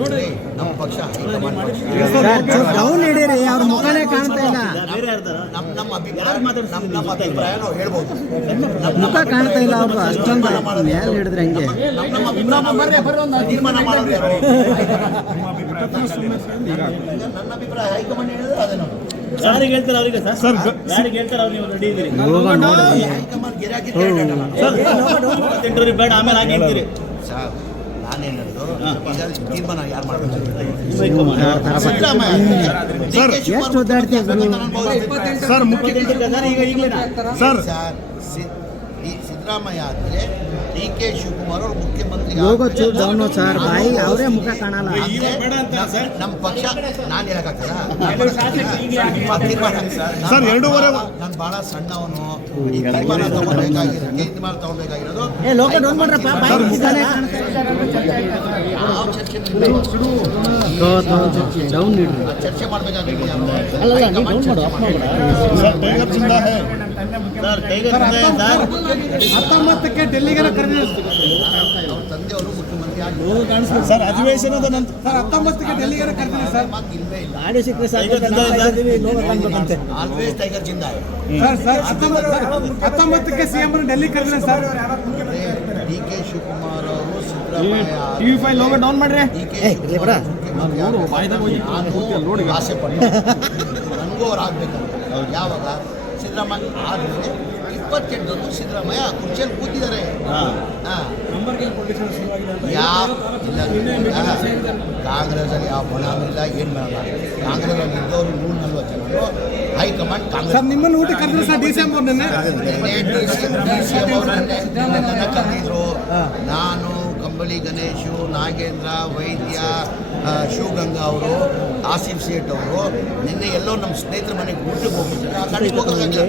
ನೋಡಿ ನಮ್ಮ ಪಕ್ಷ ಡೌನ್ ಹಿಡೀರಿ, ಅವ್ರ ಮುಖನೇ ಕಾಣ್ತಾ ಇಲ್ಲ. ನಮ್ಮ ಅಭಿಪ್ರಾಯ ನಾವು ಹೇಳ್ಬೋದು. ಮುಖ ಕಾಣ್ತಾ ಇಲ್ಲ ಅವ್ರದ್ದು, ಅಷ್ಟೊಂದು ಮೇಲೆ ಹಿಡಿದ್ರೆ ಹಂಗೆ. ತೀರ್ಮಾನ ಮಾಡೋರು ಯಾರು? ನನ್ನ ಅಭಿಪ್ರಾಯ ಹೈಕಮಾಂಡ್ ಹೇಳಿದ್ರೆ ಅದೇ ನಾವು ಯಾರಿಗೆ ಹೇಳ್ತಾರೆ ಅವರಿಗೆ ಸರ್, ಯಾರಿಗೆ ಹೇಳ್ತಾರೆ ಅವ್ರು ನೀವು ರೆಡಿ ಇದ್ದೀರಿ? ಹೈಕಮಾಂಡ್ ಗಿರಾಕಿ ಬೇಡ ಆಮೇಲೆ ಹಾಗೆ ಹೇಳ್ತೀರಿ ಸರ್. ನಾನೇನು ಹೇಳಿದ್ರು ತೀರ್ಮಾನ ಯಾರು ಮಾಡಬೇಕು? ಎಷ್ಟು ಓದಾಡ್ತೀವಿ ಸರ್ ಮುಖ್ಯ ಸರ್ ಸಿದ್ದರಾಮಯ್ಯ ಆದರೆ ಡಿ ಕೆ ಶಿವಕುಮಾರ್ ಅವರು ಮುಖ್ಯಮಂತ್ರಿ ಹೋಗೋ ಚೂರು ಡೌನು ಸರ್, ಬಾಯಿ ಅವರೇ ಮುಖ ಕಾಣಲ್ಲ. ನಮ್ಮ ಪಕ್ಷ ನಾನು ಹೇಳಕ್ಕಾಗ್ತದ ಸರ್ 2.5 ನಾನು ಬಹಳ ಸಣ್ಣವನು. ಈ ತೀರ್ಮಾನ ತಗೊಬೇಕಾಗಿರೋದು ಲೋಕ ಡೌನ್ ಮಾಡ್ರಪ್ಪ, ಬಾಯಿ ಮುಖನೇ ಕಾಣ್ತಾ ಇಲ್ಲ. ಯಾವ ಚರ್ಚೆ ಡೌನ್ ಹಿಡ್ರಿ. ಚರ್ಚೆ ಮಾಡಬೇಕಾಗಿರೋದು ಹತ್ತೊಂಬತ್ತಕ್ಕೆ ಡೆಲ್ಲಿಗೆ ಕರೆದಿದ್ದಾರೆ ಅವ್ರ ತಂದೆಯವರು ಮುಖ್ಯಮಂತ್ರಿ ಆಗಿ ಸರ್ ಅಧಿವೇಶನದ ನಂತರ ಸರ್. 19ಕ್ಕೆ ಡೆಲ್ಲಿಗೆ ಕರೆದಿದ್ದಾರೆ ಸರ್. ಮಾತು ಇಲ್ವೇ ಇಲ್ಲ. ಆಡಿ ಸಿಕ್ಕರೆ ಸಾಕು, ಲೋಕ ಕಾಣ್ಬೇಕಂತೆ. ಆಲ್ವೇಸ್ ಟೈಗರ್ ಜಿಂದ ಸರ್ 19ಕ್ಕೆ ಸಿಎಂ ಡೆಲ್ಲಿ ಕರೆದಿದ್ದಾರೆ ಸರ್. ಡಿ ಕೆ ಶಿವಕುಮಾರ್ ಅವರು ಸಿದ್ದರಾಮಯ್ಯ TV5 ಲೋಗೋ ಡೌನ್ ಮಾಡ್ರಿ. ಡಿ ಕೆ ಶಿವಕುಮಾರ್ ನಾನು ಆಸೆ ಪಟ್ಟು ನನಗೂ ಅವ್ರು ಆಗ್ಬೇಕಂತ. ಯಾವಾಗ ಸಿದ್ದರಾಮಯ್ಯ ಆದಮೇಲೆ 28ರಂದು ಸಿದ್ದರಾಮಯ್ಯ ಕುರ್ಚಿಯಲ್ಲಿ ಕೂತಿದ್ದಾರೆ. ಯಾವ ಇಲ್ಲ ಕಾಂಗ್ರೆಸ್ಸಲ್ಲಿ ಯಾವ ಬಣನೂ ಇಲ್ಲ, ಏನು ಮಾಡಲ್ಲ. ಕಾಂಗ್ರೆಸ್ಸಲ್ಲಿ ಇದ್ದವರು 140 ಜನರು ಹೈಕಮಾಂಡ್ ಕಾಂಗ್ರೆಸ್ ನಿಮ್ಮನ್ನು ಊಟ ಕರೆದ್ರು ಸರ್ ಡಿಸೆಂಬರ್ ನನ್ನ ಕರೆದಿದ್ರು. ನಾನು ಕಂಬಳಿ ಗಣೇಶು, ನಾಗೇಂದ್ರ, ವೈದ್ಯ, ಶಿವಗಂಗಾ ಅವರು, ಆಸಿಫ್ ಸೇಠ್ ಅವರು ನಿನ್ನೆ ಎಲ್ಲೋ ನಮ್ಮ ಸ್ನೇಹಿತರ ಮನೆಗೆ ಊಟಕ್ಕೆ ಹೋಗಿದ್ದಾರೆ. ಆ ಕಡೆಗೆ ಹೋಗೋಕ್ಕಾಗಲ್ಲ.